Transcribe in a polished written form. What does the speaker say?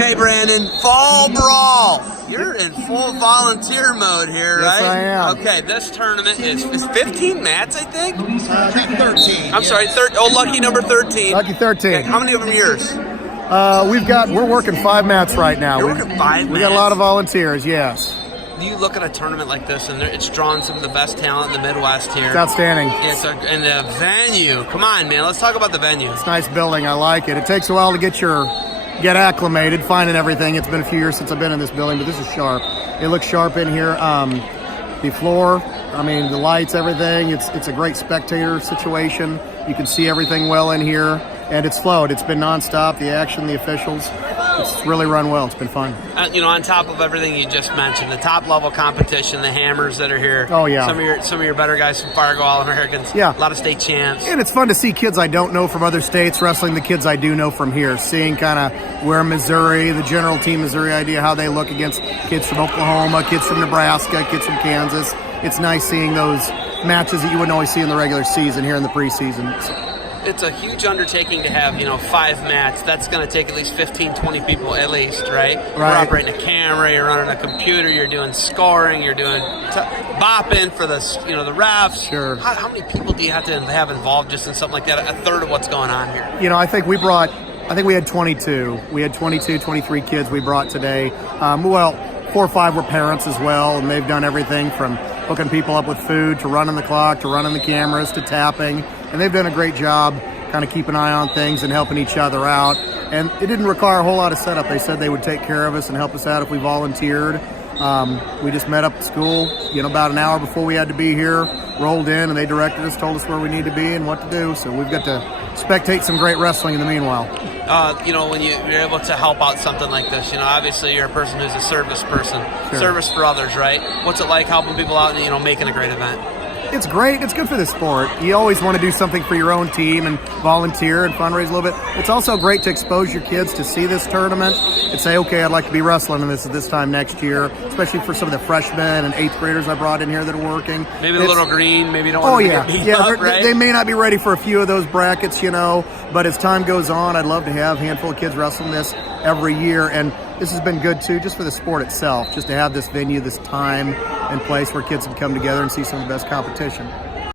Okay, Brandon, Fall Brawl. You're in full volunteer mode here, right? Yes, I am. Okay, this tournament is 15 mats, I think? 13. I'm sorry, lucky number 13. Lucky 13. Okay, how many of them are yours? We're working 5 mats right now. You're working 5 mats? We got a lot of volunteers, yes. You look at a tournament like this, and it's drawn some of the best talent in the Midwest here. It's outstanding. And the venue. Come on, man. Let's talk about the venue. It's a nice building. I like it. It takes a while to get acclimated, finding everything. It's been a few years since I've been in this building, but this is sharp. It looks sharp in here. The floor, the lights, everything. It's a great spectator situation. You can see everything well in here, and it's flowed. It's been nonstop. The action, the officials. It's really run well. It's been fun. On top of everything you just mentioned, the top level competition, the hammers that are here. Oh yeah. Some of your better guys from Fargo, All-Americans. Yeah. A lot of state champs. And it's fun to see kids I don't know from other states wrestling the kids I do know from here. Seeing kind of where Missouri, the general team Missouri idea, how they look against kids from Oklahoma, kids from Nebraska, kids from Kansas. It's nice seeing those matches that you wouldn't always see in the regular season here in the preseason. It's a huge undertaking to have, 5 mats. That's going to take at least 15, 20 people at least, right? Right. You're operating a camera, you're running a computer, you're doing scoring, you're doing bopping for the refs. Sure. How many people do you have to have involved just in something like that? A third of what's going on here. I think we had 22. We had 22, 23 kids we brought today. 4 or 5 were parents as well, and they've done everything from hooking people up with food to running the clock to running the cameras to tapping. And they've done a great job kind of keeping an eye on things and helping each other out. And it didn't require a whole lot of setup. They said they would take care of us and help us out if we volunteered. We just met up at school, about an hour before we had to be here, rolled in, and they directed us, told us where we need to be and what to do. So we've got to spectate some great wrestling in the meanwhile. When you're able to help out something like this, obviously you're a person who's a service person, Sure. Service for others, right? What's it like helping people out and, making a great event? It's great. It's good for the sport. You always want to do something for your own team and volunteer and fundraise a little bit. It's also great to expose your kids to see this tournament and say, okay, I'd like to be wrestling in this time next year, especially for some of the freshmen and 8th graders I brought in here that are working. Maybe a little green, maybe don't want to get beat up, right? They may not be ready for a few of those brackets, but as time goes on, I'd love to have a handful of kids wrestling this every year. And this has been good, too, just for the sport itself, just to have this venue, this time and place where kids can come together and see some of the best competition.